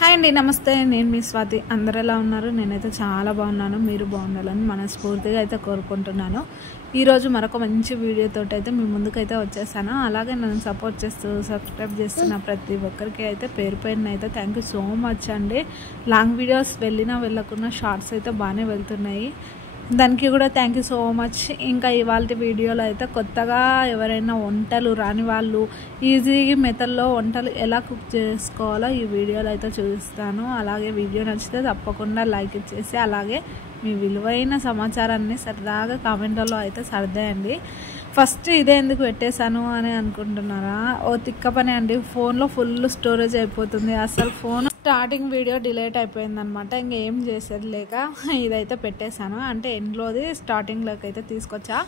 Hi అండి, నమస్తే. నేను మీ స్వాతి. అందరు ఎలా ఉన్నారు? నేనైతే చాలా బాగున్నాను. మీరు బాగుండాలని మనస్ఫూర్తిగా అయితే కోరుకుంటున్నాను. ఈరోజు మరొక మంచి వీడియోతో అయితే మీ ముందుకైతే వచ్చేసాను. అలాగే నన్ను సపోర్ట్ చేస్తూ సబ్స్క్రైబ్ చేస్తున్న ప్రతి ఒక్కరికి అయితే పేరు పేరున అయితే థ్యాంక్ యూ సో మచ్ అండి. లాంగ్ వీడియోస్ వెళ్ళకున్నా షార్ట్స్ అయితే బాగానే వెళ్తున్నాయి. దానికి కూడా థ్యాంక్ యూ సో మచ్. ఇంకా ఇవాళ వీడియోలో అయితే కొత్తగా ఎవరైనా వంటలు రాని వాళ్ళు ఈజీ మెథడ్లో వంటలు ఎలా కుక్ చేసుకోవాలో ఈ వీడియోలో అయితే చూపిస్తాను. అలాగే వీడియో నచ్చితే తప్పకుండా లైక్ ఇచ్చేసి అలాగే మీ విలువైన సమాచారాన్ని సరదాగా కామెంట్లలో అయితే సర్దేయండి. ఫస్ట్ ఇదే ఎందుకు పెట్టేశాను అని అనుకుంటున్నారా? ఓ తిక్క పని అండి. ఫోన్లో ఫుల్ స్టోరేజ్ అయిపోతుంది. అసలు ఫోన్ స్టార్టింగ్ వీడియో డిలీట్ అయిపోయిందనమాట. ఇంకేం చేసేది లేక ఇదైతే పెట్టేశాను. అంటే ఎండ్లోది స్టార్టింగ్లోకి అయితే తీసుకొచ్చా.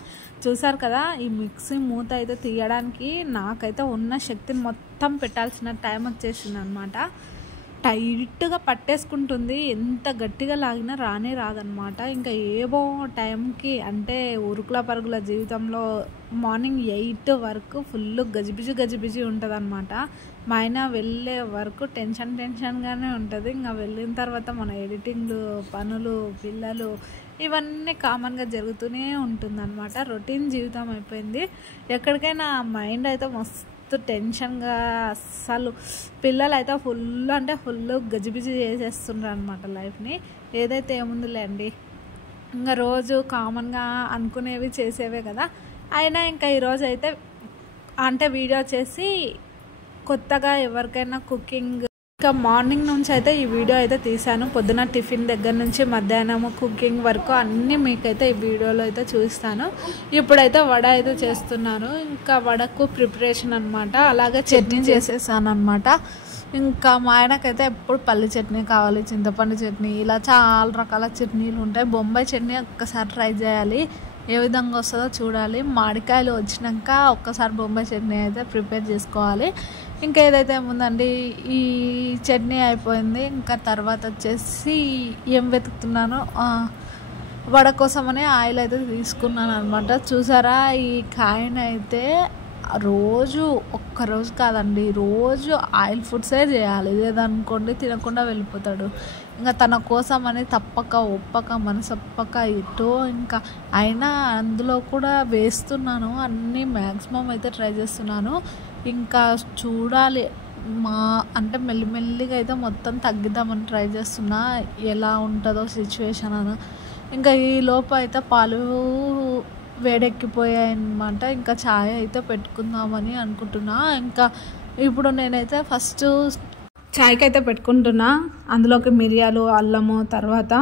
చూసారు కదా, ఈ మిక్సీ మూత అయితే తీయడానికి నాకైతే ఉన్న శక్తిని మొత్తం పెట్టాల్సిన టైం వచ్చేసింది అనమాట. టైట్గా పట్టేసుకుంటుంది. ఎంత గట్టిగా లాగినా రానే రాదనమాట. ఇంకా ఏవో టైంకి అంటే ఉరుకుల పరుగుల జీవితంలో మార్నింగ్ 8 వరకు ఫుల్ గజిబిజి ఉంటుంది అనమాట. మా ఆయన వెళ్ళే వరకు టెన్షన్గానే ఉంటుంది. ఇంకా వెళ్ళిన తర్వాత మన ఎడిటింగ్లు, పనులు, పిల్లలు ఇవన్నీ కామన్గా జరుగుతూనే ఉంటుందన్నమాట. రొటీన్ జీవితం అయిపోయింది. ఎక్కడికైనా మైండ్ అయితే మస్తు టెన్షన్గా, అస్సలు పిల్లలు అయితే ఫుల్ గజిబిజి చేసేస్తున్నారు అనమాట లైఫ్ని. ఏదైతే ఏముందిలే అండి, ఇంకా రోజు కామన్గా అనుకునేవి చేసేవే కదా. అయినా ఇంకా ఈరోజు అయితే అంటే వీడియో చేసి కొత్తగా ఎవరికైనా కుకింగ్, ఇంకా మార్నింగ్ నుంచి అయితే ఈ వీడియో అయితే తీశాను. పొద్దున టిఫిన్ దగ్గర నుంచి మధ్యాహ్నం కుకింగ్ వరకు అన్నీ మీకైతే ఈ వీడియోలో అయితే చూస్తాను. ఇప్పుడైతే వడ అయితే చేస్తున్నాను. ఇంకా వడకు ప్రిపరేషన్ అనమాట. అలాగే చట్నీ చేసేసాను అనమాట. ఇంకా మా ఆయనకైతే ఎప్పుడు పల్లి చట్నీ కావాలి, చింతపండు చట్నీ, ఇలా చాలా రకాల చట్నీలు ఉంటాయి. బొంబాయి చట్నీ ఒక్కసారి ట్రై చేయాలి, ఏ విధంగా వస్తుందో చూడాలి. మామిడికాయలు వచ్చినాక ఒక్కసారి బొంబాయి చట్నీ అయితే ప్రిపేర్ చేసుకోవాలి. ఇంకా ఏదైతే ఏముందండి, ఈ చట్నీ అయిపోయింది. ఇంకా తర్వాత వచ్చేసి ఏం వెతుకుతున్నానో, వడ కోసమని ఆయిల్ అయితే తీసుకున్నాను అనమాట. చూసారా, ఈ కాయనైతే రోజు ఒక్కరోజు కాదండి, రోజు ఆయిల్ ఫుడ్సే చేయాలి. లేదనుకోండి తినకుండా వెళ్ళిపోతాడు. ఇంకా తన కోసం అని తప్పక ఒప్పక మనసొప్పక ఇటో ఇంకా అయినా అందులో కూడా వేస్తున్నాను. అన్నీ మ్యాక్సిమం అయితే ట్రై చేస్తున్నాను. ఇంకా చూడాలి, అంటే మెల్లిమెల్లిగా అయితే మొత్తం తగ్గిద్దామని ట్రై చేస్తున్నా, ఎలా ఉంటుందో సిచ్యువేషన్ అని. ఇంకా ఈ లోపు అయితే పాలు వేడెక్కిపోయాయి అన్నమాట. ఇంకా ఛాయ్ అయితే పెట్టుకుందామని అనుకుంటున్నా. ఇంకా ఇప్పుడు నేనైతే ఫస్ట్ ఛాయ్కి అయితే పెట్టుకుంటున్నా. అందులోకి మిరియాలు, అల్లము, తర్వాత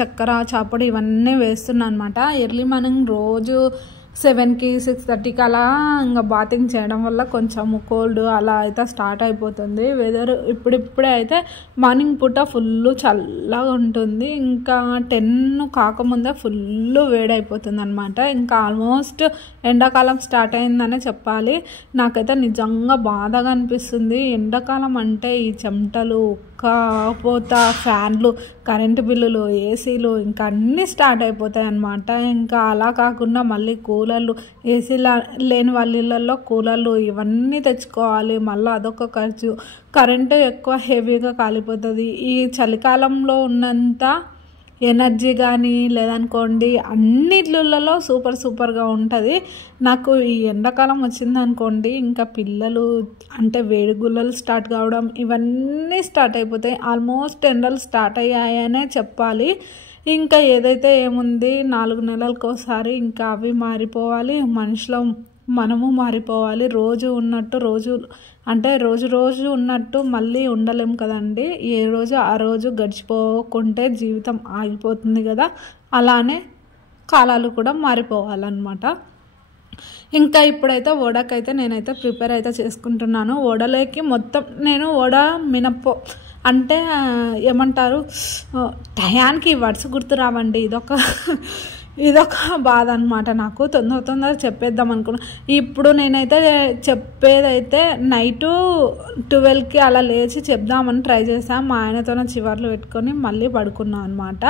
చక్కెర, చాపొడి ఇవన్నీ వేస్తున్నా అనమాట. ఎర్లీ మార్నింగ్ రోజు 7కి 6:30కి అలా ఇంకా బాతింగ్ చేయడం వల్ల కొంచెం కోల్డ్ అలా అయితే స్టార్ట్ అయిపోతుంది. వెదర్ ఇప్పుడిప్పుడే అయితే మార్నింగ్ పూట ఫుల్ చల్లగా ఉంటుంది. ఇంకా 10 కాకముందే ఫుల్ వేడైపోతుంది అనమాట. ఇంకా ఆల్మోస్ట్ ఎండాకాలం స్టార్ట్ అయిందనే చెప్పాలి. నాకైతే నిజంగా బాధగా అనిపిస్తుంది. ఎండాకాలం అంటే ఈ చెమటలు, పోత, ఫ్యాన్లు, కరెంటు బిల్లులు, ఏసీలు ఇంకా అన్నీ స్టార్ట్ అయిపోతాయి అన్నమాట. ఇంకా అలా కాకుండా మళ్ళీ కూలర్లు, ఏసీలు లేని వాళ్ళ ఇళ్ళల్లో కూలర్లు ఇవన్నీ తెచ్చుకోవాలి. మళ్ళీ అదొక ఖర్చు. కరెంటు ఎక్కువ హెవీగా కాలిపోతుంది. ఈ చలికాలంలో ఉన్నంత ఎనర్జీ కానీ లేదనుకోండి అన్నిట్లలో సూపర్గా ఉంటుంది. నాకు ఈ ఎండాకాలం వచ్చిందనుకోండి, ఇంకా పిల్లలు అంటే వేడిగుల్లలు స్టార్ట్ కావడం ఇవన్నీ స్టార్ట్ అయిపోతాయి. ఆల్మోస్ట్ ఎండలు స్టార్ట్ అయ్యాయనే చెప్పాలి. ఇంకా ఏదైతే ఏముంది, 4 నెలలకోసారి ఇంకా అవి మారిపోవాలి, మనుషులు మనము మారిపోవాలి. రోజు ఉన్నట్టు రోజు ఉన్నట్టు మళ్ళీ ఉండలేం కదండి. ఏ రోజు ఆ రోజు గడిచిపోకుంటే జీవితం ఆగిపోతుంది కదా. అలానే కాలాలు కూడా మారిపోవాలన్నమాట. ఇంకా ఇప్పుడైతే వడకైతే నేనైతే ప్రిపేర్ అయితే చేసుకుంటున్నాను. వడలోకి మొత్తం నేను మినప్ప అంటే ఏమంటారు, టయానికి వర్డ్స్ గుర్తు రావండి. ఇదొక బాధ అనమాట. నాకు తొందరగా చెప్పేద్దాం అనుకున్నా. ఇప్పుడు నేనైతే చెప్పేదైతే నైటు 12కి అలా లేచి చెప్దామని ట్రై చేశాను. మా ఆయనతోనే చివర్లు పెట్టుకొని మళ్ళీ పడుకున్నాను అనమాట.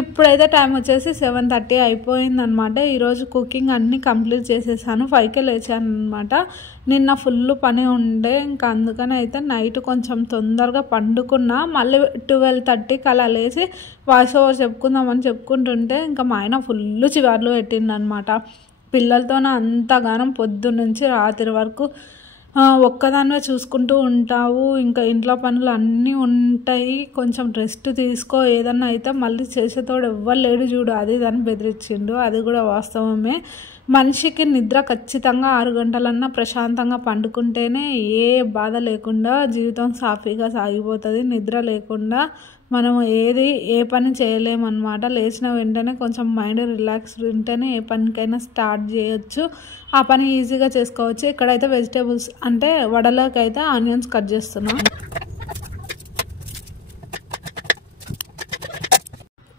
ఇప్పుడైతే టైం వచ్చేసి 7:30 అయిపోయిందనమాట. ఈరోజు కుకింగ్ అన్నీ కంప్లీట్ చేసేసాను. 5కే లేచాను అనమాట. నిన్న ఫుల్ పని ఉండే, ఇంకా అందుకని అయితే నైట్ కొంచెం తొందరగా పండుకున్నా. మళ్ళీ 12:30కి అలా లేచి వాయిస్ ఓవర్ చెప్పుకుందామని చెప్పుకుంటుంటే ఇంకా మా ఆయన ఫుల్ చివర్లు పెట్టిండనమాట. పిల్లలతోనే అంతగానం పొద్దున్నుంచి రాత్రి వరకు ఒక్కదానివే చూసుకుంటూ ఉంటావు, ఇంకా ఇంట్లో పనులు అన్నీ ఉంటాయి, కొంచెం రెస్ట్ తీసుకో, ఏదన్నా అయితే మళ్ళీ చేసేతోడు ఎవ్వరు లేడు చూడు, అది దాన్ని బెదిరించిండు. అది కూడా వాస్తవమే. మనిషికి నిద్ర ఖచ్చితంగా 6 గంటలన్నా ప్రశాంతంగా పండుకుంటేనే ఏ బాధ లేకుండా జీవితం సాఫీగా సాగిపోతుంది. నిద్ర లేకుండా మనం ఏ పని చేయలేమన్నమాట. లేచిన వెంటనే కొంచెం మైండ్ రిలాక్స్ ఉంటేనే ఏ పనికైనా స్టార్ట్ చేయొచ్చు, ఆ పని ఈజీగా చేసుకోవచ్చు. ఇక్కడైతే వెజిటేబుల్స్ అంటే వడలోకి అయితే ఆనియన్స్ కట్ చేస్తున్నాం.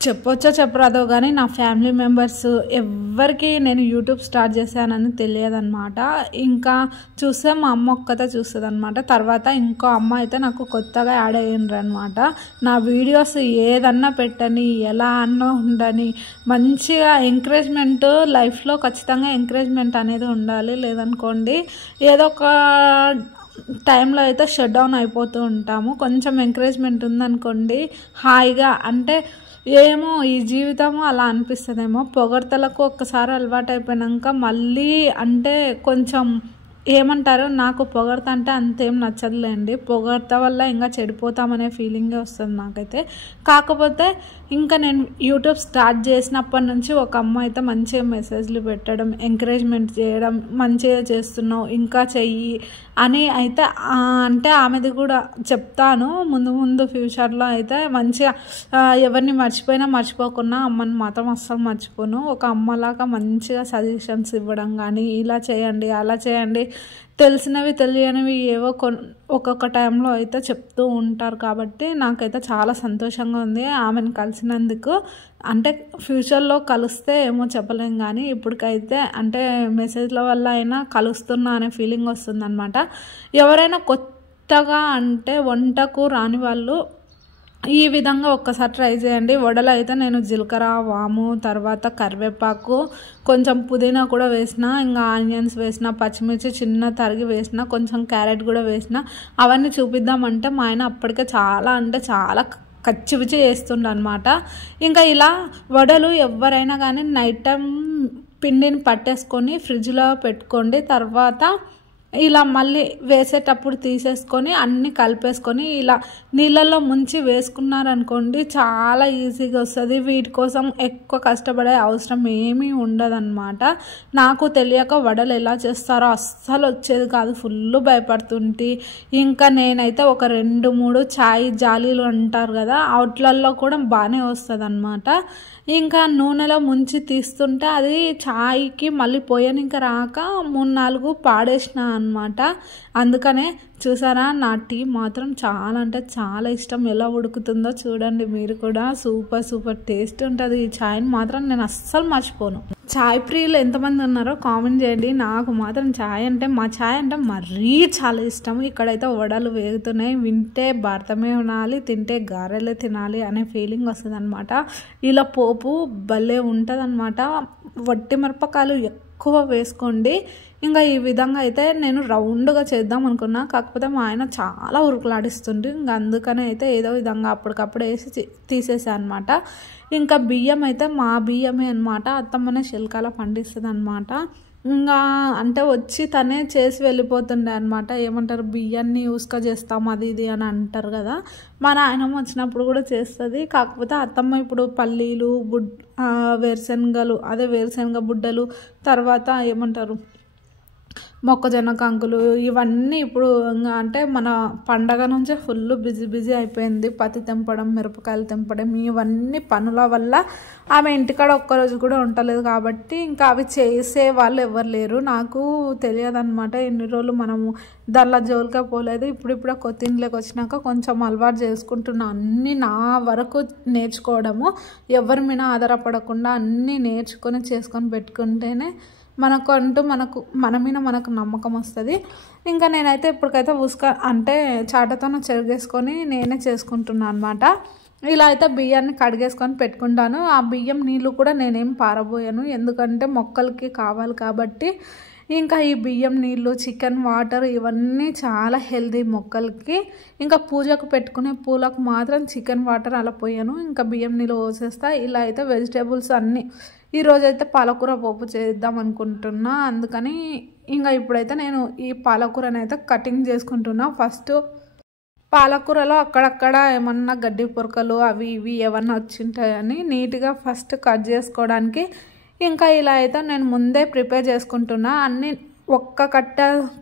చెప్పొచ్చో చెప్పరాదో కానీ నా ఫ్యామిలీ మెంబర్స్ ఎవ్వరికి నేను యూట్యూబ్ స్టార్ట్ చేశానని తెలియదన్నమాట. ఇంకా చూస్తే మా అమ్మ ఒక్కతే చూస్తుంది అనమాట. తర్వాత ఇంకో అమ్మ అయితే నాకు కొత్తగా యాడ్ అయ్యిండ్రు అనమాట. నా వీడియోస్ ఏదన్నా పెట్టని, ఎలా అన్నా ఉండని, మంచిగా ఎంకరేజ్మెంట్, లైఫ్లో ఖచ్చితంగా ఎంకరేజ్మెంట్ అనేది ఉండాలి. లేదనుకోండి ఏదో ఒక టైంలో అయితే షట్ డౌన్ అయిపోతూ ఉంటాము. కొంచెం ఎంకరేజ్మెంట్ ఉందనుకోండి హాయిగా, అంటే ఏమో ఈ జీవితము అలా అనిపిస్తుందేమో. పొగడ్తలకు ఒక్కసారి అలవాటు అయిపోయాక మళ్ళీ అంటే కొంచెం ఏమంటారు, నాకు పొగడ్త అంటే అంతేం నచ్చదులేండి. పొగడ్త వల్ల ఇంకా చెడిపోతామనే ఫీలింగే వస్తుంది నాకైతే. కాకపోతే ఇంకా నేను యూట్యూబ్ స్టార్ట్ చేసినప్పటి నుంచి ఒక అమ్మ అయితే మంచిగా మెసేజ్లు పెట్టడం, ఎంకరేజ్మెంట్ చేయడం, మంచిగా చేస్తున్నావు ఇంకా చెయ్యి అని అయితే అంటే ఆమెది కూడా చెప్తాను. ముందు ఫ్యూచర్లో అయితే మంచిగా ఎవరిని మర్చిపోకున్నా అమ్మని మాత్రం అస్సలు మర్చిపోను. ఒక అమ్మలాగా మంచిగా సజెషన్స్ ఇవ్వడం కానీ, ఇలా చేయండి అలా చేయండి, తెలిసినవి తెలియనివి ఏవో ఒక్కొక్క టైంలో అయితే చెప్తూ ఉంటారు. కాబట్టి నాకైతే చాలా సంతోషంగా ఉంది ఆమెను కలిసినందుకు. అంటే ఫ్యూచర్లో కలిస్తే ఏమో చెప్పలేం కానీ ఇప్పటికైతే అంటే మెసేజ్ల వల్ల అయినా కలుస్తున్నా అనే ఫీలింగ్ వస్తుందన్నమాట. ఎవరైనా కొత్తగా అంటే వంటకు రాని వాళ్ళు ఈ విధంగా ఒక్కసారి ట్రై చేయండి. వడలు అయితే నేను జీలకర్ర, వాము, తర్వాత కరివేపాకు, కొంచెం పుదీనా కూడా వేసిన, ఇంకా ఆనియన్స్ వేసిన, పచ్చిమిర్చి చిన్న తరిగి వేసిన, కొంచెం క్యారెట్ కూడా వేసిన. అవన్నీ చూపిద్దామంటే మా ఆయన అప్పటికే చాలా అంటే చాలా కచ్చిపిచ్చి చేస్తుండ అనమాట. ఇంకా ఇలా వడలు ఎవరైనా కానీ నైట్ టైం పిండిని పట్టేసుకొని ఫ్రిడ్జ్లో పెట్టుకోండి. తర్వాత ఇలా మళ్ళీ వేసేటప్పుడు తీసేసుకొని అన్నీ కలిపేసుకొని ఇలా నీళ్ళల్లో ముంచి వేసుకున్నారనుకోండి చాలా ఈజీగా వస్తుంది. వీటి కోసం ఎక్కువ కష్టపడే అవసరం ఏమీ ఉండదన్నమాట. నాకు తెలియక వడలు ఎలా చేస్తారో అస్సలు వచ్చేది కాదు, ఫుల్ భయపడుతుంటే. ఇంకా నేనైతే ఒక 2-3 చాయ్ జాలీలు అంటారు కదా, అవుట్లల్లో కూడా బాగానే వస్తుంది అన్నమాట. ఇంకా నూనెలో ముంచి తీస్తుంటే అది చాయ్కి మళ్ళీ పోయనిక రాక 3-4 పాడేసిన అనమాట. అందుకనే చూసారా, నా టీ మాత్రం చాలా అంటే చాలా ఇష్టం. ఎలా ఉడుకుతుందో చూడండి మీరు కూడా. సూపర్ టేస్ట్ ఉంటుంది. ఈ ఛాయ్ని మాత్రం నేను అస్సలు మర్చిపోను. ఛాయ్ ప్రియులు ఎంతమంది ఉన్నారో కామెంట్ చేయండి. నాకు మాత్రం ఛాయ్ అంటే మరీ చాలా ఇష్టం. ఇక్కడైతే వడలు వేగుతున్నాయి, వింటే భారతమే వినాలి, తింటే గారెలే తినాలి అనే ఫీలింగ్ వస్తుంది అనమాట. ఇలా పోపు భలే ఉంటుంది అనమాట. వట్టి మిరపకాయలు ఎక్కువ వేసుకోండి. ఇంకా ఈ విధంగా అయితే నేను రౌండ్గా చేద్దాం అనుకున్నా, కాకపోతే మా ఆయన చాలా ఉరుకులాడిస్తుండే. ఇంకా అందుకనే అయితే ఏదో విధంగా అప్పటికప్పుడు వేసి తీసేసా అనమాట. ఇంకా బియ్యం అయితే మా బియ్యమే అనమాట, అత్తమ్మనే శిల్కాల పండిస్తుంది అనమాట. ఇంకా అంటే వచ్చి తనే చేసి వెళ్ళిపోతుండే అనమాట. ఏమంటారు, బియ్యాన్ని యూస్గా చేస్తాం అది ఇది అని అంటారు కదా. మా నాయనమ్మ వచ్చినప్పుడు కూడా చేస్తుంది. కాకపోతే అత్తమ్మ ఇప్పుడు పల్లీలు, వేరుశనగలు, అదే వేరుశనగ బుడ్డలు, తర్వాత ఏమంటారు మొక్కజొన్న కంకులు, ఇవన్నీ ఇప్పుడు అంటే మన పండగ నుంచే ఫుల్ బిజీ అయిపోయింది. పత్తి తెంపడం, మిరపకాయలు తెంపడం, ఇవన్నీ పనుల వల్ల ఆమె ఇంటికాడ ఒక్కరోజు కూడా ఉండలేదు. కాబట్టి ఇంకా అవి చేసే వాళ్ళు ఎవరు లేరు. నాకు తెలియదన్నమాట, ఎన్ని రోజులు మనము దానిలో జోలికే పోలేదు. ఇప్పుడు కొత్త ఇంట్లోకి వచ్చినాక కొంచెం అలవాటు చేసుకుంటున్నా. అన్నీ నా వరకు నేర్చుకోవడము, ఎవరి మీద ఆధారపడకుండా అన్నీ నేర్చుకొని చేసుకొని పెట్టుకుంటేనే మన మీద మనకు నమ్మకం వస్తుంది. ఇంకా నేనైతే ఇప్పటికైతే అంటే చాటతో చెరిగేసుకొని నేనే చేసుకుంటున్నాను అనమాట. ఇలా అయితే బియ్యాన్ని కడిగేసుకొని పెట్టుకుంటాను. ఆ బియ్యం నీళ్ళు కూడా నేనేం పారబోయాను, ఎందుకంటే మొక్కలకి కావాలి కాబట్టి. ఇంకా ఈ బియ్యం నీళ్ళు, చికెన్ వాటర్ ఇవన్నీ చాలా హెల్దీ మొక్కలకి. ఇంకా పూజకు పెట్టుకునే పూలకు మాత్రం చికెన్ వాటర్ అలా పోయాను, ఇంకా బియ్యం నీళ్ళు పోసేస్తా. ఇలా అయితే వెజిటేబుల్స్ అన్నీ ఈరోజైతే పాలకూర పప్పు చేద్దాం అనుకుంటున్నా. అందుకని ఇంకా ఇప్పుడైతే నేను ఈ పాలకూరని అయితే కటింగ్ చేసుకుంటున్నా. ఫస్ట్ పాలకూరలో అక్కడక్కడ ఏమన్నా గడ్డి పొరకలు అవి ఇవి ఏమన్నా వచ్చింటాయని నీట్గా ఫస్ట్ కట్ చేసుకోవడానికి ఇంకా ఇలా అయితే నేను ముందే ప్రిపేర్ చేసుకుంటున్నా. అన్నీ ఒక్క కట్ట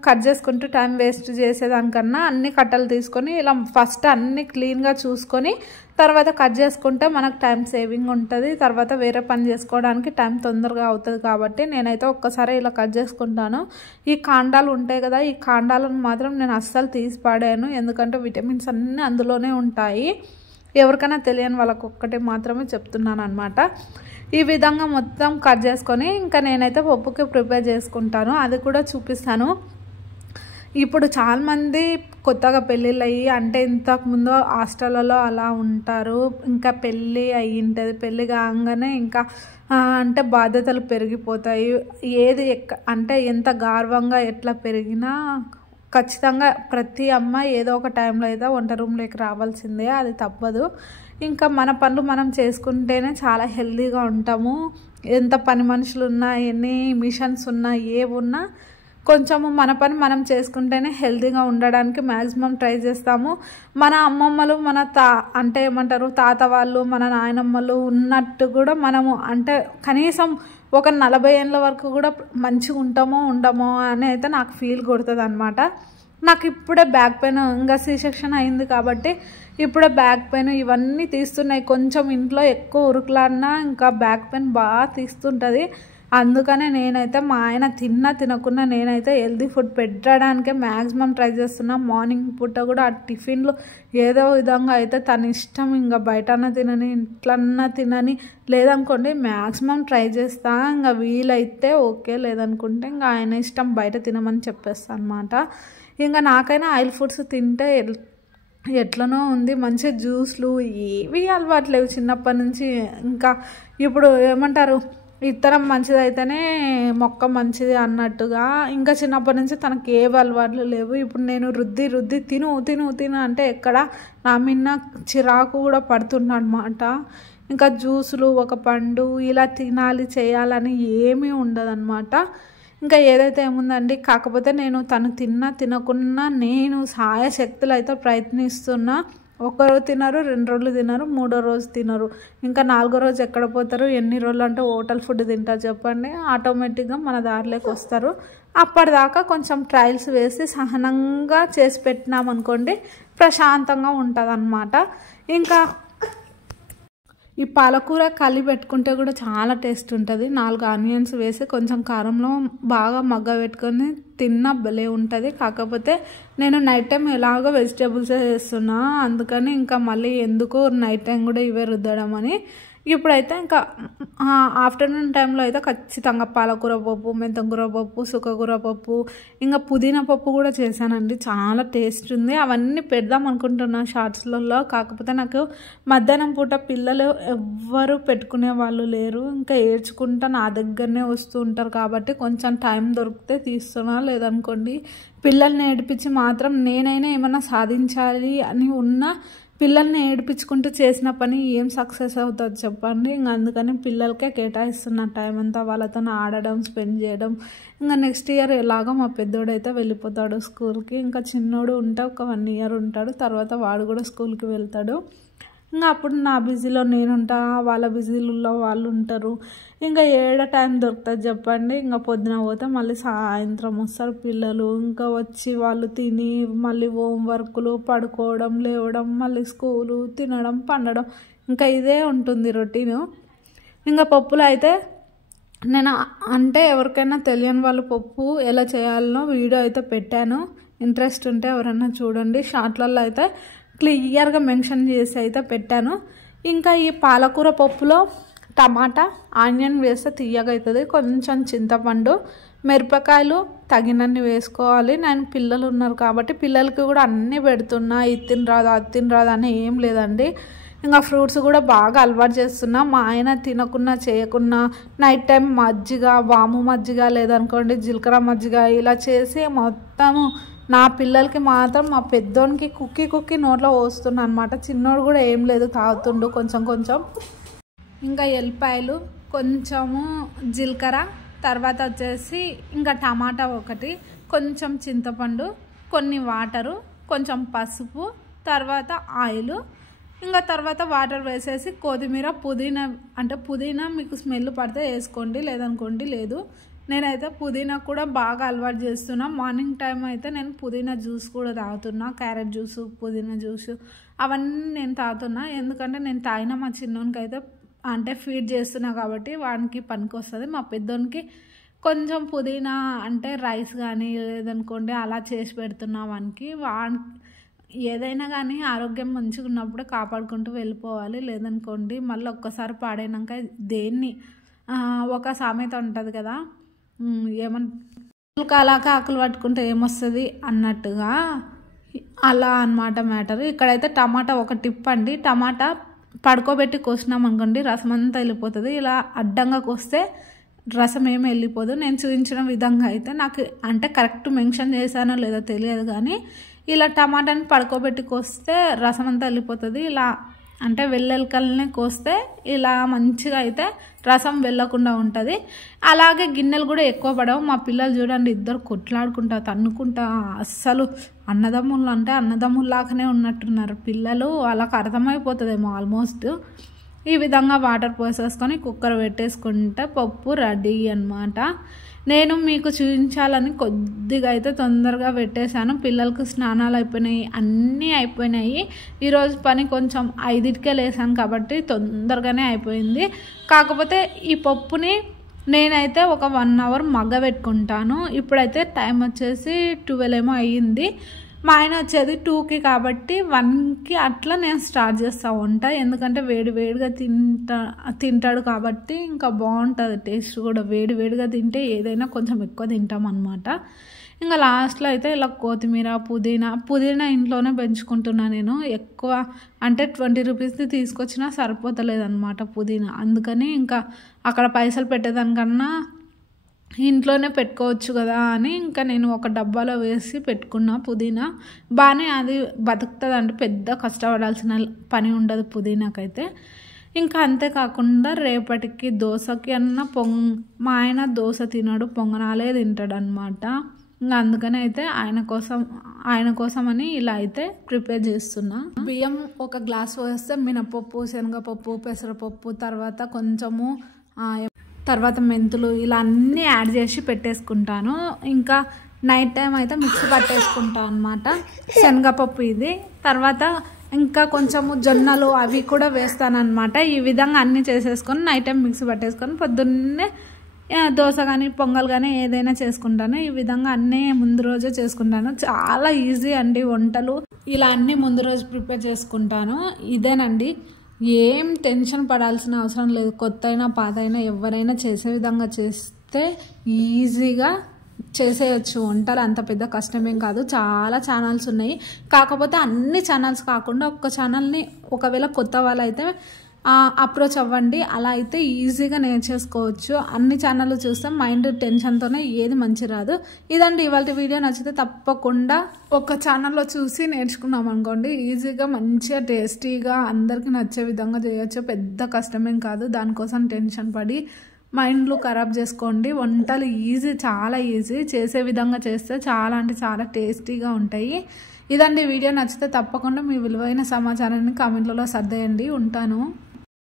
కట్ చేసుకుంటూ టైం వేస్ట్ చేసేదానికన్నా అన్ని కట్టలు తీసుకొని ఇలా ఫస్ట్ అన్నీ క్లీన్గా చూసుకొని తర్వాత కట్ చేసుకుంటే మనకు టైం సేవింగ్ ఉంటుంది. తర్వాత వేరే పని చేసుకోవడానికి టైం తొందరగా అవుతుంది కాబట్టి నేనైతే ఒక్కసారి ఇలా కట్ చేసుకుంటాను. ఈ కాండాలు ఉంటాయి కదా, ఈ కాండాలను మాత్రం నేను అస్సలు తీసి పాడాను, ఎందుకంటే విటమిన్స్ అన్నీ అందులోనే ఉంటాయి. ఎవరికైనా తెలియని వాళ్ళకు ఒక్కటే మాత్రమే చెప్తున్నాను అనమాట. ఈ విధంగా మొత్తం కట్ చేసుకొని ఇంకా నేనైతే పప్పుకి ప్రిపేర్ చేసుకుంటాను, అది కూడా చూపిస్తాను. ఇప్పుడు చాలామంది కొత్తగా పెళ్ళిళ్ళు అయ్యి అంటే ఇంతకుముందు హాస్టల్లో అలా ఉంటారు, ఇంకా పెళ్ళి అయ్యి ఉంటుంది. పెళ్ళి కాగానే ఇంకా అంటే బాధ్యతలు పెరిగిపోతాయి. ఏది అంటే ఎంత గర్వంగా ఎట్లా పెరిగినా ఖచ్చితంగా ప్రతి అమ్మాయి ఏదో ఒక టైంలో అయితే వంట రూమ్లోకి రావాల్సిందే, అది తప్పదు. ఇంకా మన పనులు మనం చేసుకుంటేనే చాలా హెల్తీగా ఉంటాము. ఎంత పని మనుషులు ఉన్నా, ఎన్ని మిషన్స్ ఉన్నా, ఏవి ఉన్నా కొంచెము మన పని మనం చేసుకుంటేనే హెల్తీగా ఉండడానికి మ్యాక్సిమం ట్రై చేస్తాము. మన అమ్మమ్మలు మన అంటే ఏమంటారు తాత వాళ్ళు, మన నాయనమ్మలు ఉన్నట్టు కూడా మనము అంటే కనీసం ఒక 40 ఏళ్ళ వరకు కూడా మంచిగా ఉంటామో ఉండమో అని అయితే నాకు ఫీల్ కొడుతుంది అనమాట. నాకు ఇప్పుడే బ్యాక్ పెయిన్, ఇంకా సి సెక్షన్ అయింది కాబట్టి ఇప్పుడే బ్యాక్ పెయిన్ ఇవన్నీ తీస్తున్నాయి. కొంచెం ఇంట్లో ఎక్కువ ఉరుకులాడినా ఇంకా బ్యాక్ పెయిన్ బాగా తీస్తుంటుంది. అందుకనే నేనైతే మా ఆయన తినకుండా నేనైతే హెల్దీ ఫుడ్ పెట్టడానికే మ్యాక్సిమం ట్రై చేస్తున్నా. మార్నింగ్ పూట కూడా ఆ టిఫిన్లు ఏదో విధంగా అయితే తన ఇష్టం, ఇంకా బయటన్నా తినని ఇంట్లన్నా తినని, లేదనుకోండి మ్యాక్సిమం ట్రై చేస్తా. ఇంకా వీలైతే ఓకే, లేదనుకుంటే ఇంకా ఆయన ఇష్టం బయట తినమని చెప్పేస్తా అనమాట. ఇంకా నాకైనా ఆయిల్ ఫుడ్స్ తింటే ఎట్లనో ఉంది, మంచి జ్యూస్లు ఏవి అలవాట్లేవు చిన్నప్పటి నుంచి. ఇంకా ఇప్పుడు ఏమంటారు ఇత్తనం మంచిదైతేనే మొక్క మంచిది అన్నట్టుగా ఇంకా చిన్నప్పటి నుంచి తనకి ఏవి అలవాట్లు లేవు. ఇప్పుడు నేను రుద్ది తిను అంటే ఎక్కడ నా మిన్న చిరాకు కూడా పడుతున్నా అనమాట. ఇంకా జ్యూసులు, ఒక పండు ఇలా తినాలి చేయాలని ఏమీ ఉండదన్నమాట. ఇంకా ఏదైతే ఏముందండి, కాకపోతే నేను తను తినకున్నా నేను సాయశక్తులు అయితే ప్రయత్నిస్తున్నా. ఒకరోజు తినరు, 2 రోజులు తినరు, 3వ రోజు తినరు, ఇంకా 4వ రోజు ఎక్కడ పోతారు? ఎన్ని రోజులు అంటే హోటల్ ఫుడ్ తింటారు చెప్పండి? ఆటోమేటిక్గా మన దారిలోకి వస్తారు. అప్పటిదాకా కొంచెం ట్రయల్స్ వేసి సహనంగా చేసి పెట్టినామనుకోండి ప్రశాంతంగా ఉంటుంది అన్నమాట. ఇంకా ఈ పాలకూర కలిపి పెట్టుకుంటే కూడా చాలా టేస్ట్ ఉంటుంది. 4 ఆనియన్స్ వేసి కొంచెం కారంలో బాగా మగ్గ పెట్టుకొని తిన్న భలే ఉంటుంది. కాకపోతే నేను నైట్ టైం ఎలాగో వెజిటేబుల్సే చేస్తున్నా, అందుకని ఇంకా మళ్ళీ ఎందుకు నైట్ టైం కూడా ఇవే రుద్దడం అని ఇప్పుడైతే ఇంకా ఆఫ్టర్నూన్ టైంలో అయితే ఖచ్చితంగా పాలకూర పప్పు, మెంతంకూర పప్పు, సుక్కకూర పప్పు, ఇంకా పుదీనా పప్పు కూడా చేశానండి. చాలా టేస్ట్ ఉంది. అవన్నీ పెడదాం అనుకుంటున్నాను షార్ట్స్లలో. కాకపోతే నాకు మధ్యాహ్నం పూట పిల్లలు ఎవ్వరు పెట్టుకునే వాళ్ళు లేరు, ఇంకా ఏడ్చుకుంటా నా దగ్గరనే వస్తూ ఉంటారు కాబట్టి కొంచెం టైం దొరికితే తీస్తున్నా. లేదనుకోండి పిల్లల్ని ఏడిపించి మాత్రం నేనైనా ఏమన్నా సాధించాలి అని ఉన్నా పిల్లల్ని ఏడిపించుకుంటూ చేసిన పని ఏం సక్సెస్ అవుతుంది చెప్పండి? ఇంకా అందుకని పిల్లలకే కేటాయిస్తున్న టైం అంతా వాళ్ళతో ఆడడం, స్పెండ్ చేయడం. ఇంకా నెక్స్ట్ ఇయర్ ఎలాగో మా పెద్దోడైతే వెళ్ళిపోతాడు స్కూల్కి. ఇంకా చిన్నోడు ఉంటే ఒక 1 ఇయర్ ఉంటాడు, తర్వాత వాడు కూడా స్కూల్కి వెళ్తాడు. ఇంకా అప్పుడు నా బిజీలో నేనుంటా, వాళ్ళ బిజీలో వాళ్ళు ఉంటారు. ఇంకా ఏడ టైం దొరుకుతుంది చెప్పండి? ఇంకా పొద్దున పోతే మళ్ళీ సాయంత్రం వస్తారు పిల్లలు. ఇంకా వచ్చి వాళ్ళు తిని మళ్ళీ హోంవర్క్లు, పడుకోవడం, లేవడం, మళ్ళీ స్కూలు, తినడం, పండడం, ఇంకా ఇదే ఉంటుంది రొటీను. ఇంకా పప్పులు అయితే నేను అంటే ఎవరికైనా తెలియని వాళ్ళు పప్పు ఎలా చేయాలనో వీడియో అయితే పెట్టాను. ఇంట్రెస్ట్ ఉంటే ఎవరైనా చూడండి. షార్ట్లలో అయితే క్లియర్గా మెన్షన్ చేసి అయితే పెట్టాను. ఇంకా ఈ పాలకూర పప్పులో టమాటా, ఆనియన్ వేస్తే తీయగా అవుతుంది. కొంచెం చింతపండు, మిరపకాయలు తగినన్ని వేసుకోవాలి. నేను పిల్లలు ఉన్నారు కాబట్టి పిల్లలకి కూడా అన్నీ పెడుతున్నా. ఇది తినరాదు అది తినరాదు అని ఏం లేదండి. ఇంకా ఫ్రూట్స్ కూడా బాగా అలవాటు చేస్తున్నా. మా ఆయన తినకున్నా చేయకున్నా నైట్ టైం మజ్జిగ, వాము మజ్జిగ లేదనుకోండి జీలకర్ర మజ్జిగ ఇలా చేసి మొత్తము నా పిల్లలకి మాత్రం మా పెద్దోనికి కుక్కి నోట్లో పోస్తున్నా అనమాట. చిన్నోడు కూడా ఏం లేదు తాగుతుండు కొంచెం కొంచెం. ఇంకా ఎల్లిపాయలు, కొంచెము జీలకర్ర, తర్వాత వచ్చేసి ఇంకా టమాటా ఒకటి, కొంచెం చింతపండు, కొన్ని వాటరు, కొంచెం పసుపు, తర్వాత ఆయిల్, ఇంకా తర్వాత వాటర్ వేసేసి కొత్తిమీర, పుదీనా అంటే పుదీనా మీకు స్మెల్ పడితే వేసుకోండి లేదనుకోండి లేదు. నేనైతే పుదీనా కూడా బాగా అలవాటు చేస్తున్నా. మార్నింగ్ టైం అయితే నేను పుదీనా జ్యూస్ కూడా తాగుతున్నా. క్యారెట్ జ్యూసు, పుదీనా జ్యూసు అవన్నీ నేను తాగుతున్నా. ఎందుకంటే నేను తాగిన మా చిన్నోనికి అయితే అంటే ఫీడ్ చేస్తున్నా కాబట్టి వానికి పనికి వస్తుంది. మా పెద్దోనికి కొంచెం పుదీనా అంటే రైస్ కానీ లేదనుకోండి అలా చేసి పెడుతున్నా వానికి. ఏదైనా కానీ ఆరోగ్యం మంచిగా ఉన్నప్పుడే కాపాడుకుంటూ వెళ్ళిపోవాలి. లేదనుకోండి మళ్ళీ ఒక్కసారి పాడైనాక దేన్ని ఒక సామెత ఉంటుంది కదా, ఏమన్నా ఆకులు పట్టుకుంటే ఏమొస్తుంది అన్నట్టుగా అలా అన్నమాట మ్యాటర్. ఇక్కడైతే టమాటా ఒక టిప్ అండి. టమాటా పడుకోబెట్టి కోసినాం అనుకోండి రసం అంతా వెళ్ళిపోతుంది. ఇలా అడ్డంగా కోస్తే రసం ఏమి వెళ్ళిపోదు. నేను చూపించిన విధంగా అయితే నాకు అంటే కరెక్ట్ మెన్షన్ చేశానో లేదో తెలియదు కానీ ఇలా టమాటాని పడుకోబెట్టి కోస్తే రసం అంతా వెళ్ళిపోతుంది. ఇలా అంటే వెల్లెలకల్ని కోస్తే ఇలా మంచిగా అయితే రసం వెళ్ళకుండా ఉంటుంది. అలాగే గిన్నెలు కూడా ఎక్కువ పడవు. మా పిల్లలు చూడండి ఇద్దరు కొట్లాడుకుంటా తన్నుకుంటా అస్సలు అన్నదమ్ముళ్ళు అంటే అన్నదమ్ముల్లాగానే ఉన్నట్టున్నారు పిల్లలు. వాళ్ళకి అర్థమైపోతుందేమో ఆల్మోస్ట్. ఈ విధంగా వాటర్ పోసేసుకొని కుక్కర్ పెట్టేసుకుంటే పప్పు రెడీ అన్నమాట. నేను మీకు చూపించాలని కొద్దిగా అయితే తొందరగా పెట్టేశాను. పిల్లలకు స్నానాలు అయిపోయినాయి, అన్నీ అయిపోయినాయి. ఈరోజు పని కొంచెం 5కే లేసాను కాబట్టి తొందరగానే అయిపోయింది. కాకపోతే ఈ పప్పుని నేనైతే ఒక 1 అవర్ మగ్గబెట్టుకుంటాను. ఇప్పుడైతే టైం వచ్చేసి 12 ఏమో అయ్యింది. మా ఆయన వచ్చేది 2కి కాబట్టి 1కి అట్లా నేను స్టార్ట్ చేస్తా వంట. ఎందుకంటే వేడిగా తింటాడు కాబట్టి ఇంకా బాగుంటుంది టేస్ట్ కూడా. వేడిగా తింటే ఏదైనా కొంచెం ఎక్కువ తింటాం అన్నమాట. ఇంకా లాస్ట్లో అయితే ఇలా కొత్తిమీర, పుదీనా ఇంట్లోనే పెంచుకుంటున్నా నేను. ఎక్కువ అంటే 20 రూపీస్ది తీసుకొచ్చినా సరిపోతలేదు అనమాట పుదీనా. అందుకని ఇంకా అక్కడ పైసలు పెట్టేదానికన్నా ఇంట్లోనే పెట్టుకోవచ్చు కదా అని ఇంకా నేను ఒక డబ్బాలో వేసి పెట్టుకున్నా. పుదీనా బాగానే అది బతుకుతుంది అంటే పెద్ద కష్టపడాల్సిన పని ఉండదు పుదీనాకైతే. ఇంకా అంతేకాకుండా రేపటికి దోశకి మా ఆయన దోశ తినడు, పొంగనాలే తింటాడు అనమాట. ఇంకా అందుకని అయితే ఆయన కోసం అని ఇలా అయితే ప్రిపేర్ చేస్తున్నా. బియ్యం ఒక గ్లాస్ వేస్తే మినపప్పు, శనగపప్పు, పెసరపప్పు, తర్వాత మెంతులు ఇలా అన్నీ యాడ్ చేసి పెట్టేసుకుంటాను. ఇంకా నైట్ టైం అయితే మిక్సీ పట్టేసుకుంటాను అనమాట. శనగపప్పు ఇది, తర్వాత ఇంకా కొంచెము జొన్నలు అవి కూడా వేస్తానన్నమాట. ఈ విధంగా అన్నీ చేసేసుకొని నైట్ టైం మిక్సీ పట్టేసుకొని పొద్దున్నే దోశ కానీ పొంగల్ కానీ ఏదైనా చేసుకుంటాను. ఈ విధంగా అన్నీ ముందు రోజే చేసుకుంటాను. చాలా ఈజీ అండి వంటలు. ఇలా అన్నీ ముందు రోజు ప్రిపేర్ చేసుకుంటాను. ఇదేనండి, ఏం టెన్షన్ పడాల్సిన అవసరం లేదు. కొత్త అయినా పాత అయినా ఎవరైనా చేసే విధంగా చేస్తే ఈజీగా చేసేయచ్చు వంటలు. అంత పెద్ద కష్టమేం కాదు. చాలా ఛానల్స్ ఉన్నాయి. కాకపోతే అన్ని ఛానల్స్ కాకుండా ఒక్క ఛానల్ని ఒకవేళ కొత్త వాళ్ళు అయితే అప్రోచ్ అవ్వండి. అలా అయితే ఈజీగా నేర్చేసుకోవచ్చు. అన్ని ఛానళ్ళు చూస్తే మైండ్ టెన్షన్తోనే ఏది మంచి రాదు. ఇదండి ఇవాళ వీడియో. నచ్చితే తప్పకుండా ఒక ఛానల్లో చూసి నేర్చుకున్నాం అనుకోండి ఈజీగా మంచిగా టేస్టీగా అందరికీ నచ్చే విధంగా చేయొచ్చు. పెద్ద కష్టమేం కాదు. దానికోసం టెన్షన్ పడి మైండ్లు ఖరాబ్ చేసుకోండి. వంటలు ఈజీ, చాలా ఈజీ. చేసే విధంగా చేస్తే చాలా అంటే చాలా టేస్టీగా ఉంటాయి. ఇదండి వీడియో. నచ్చితే తప్పకుండా మీ విలువైన సమాచారాన్ని కామెంట్లలో సర్దేయండి. ఉంటాను.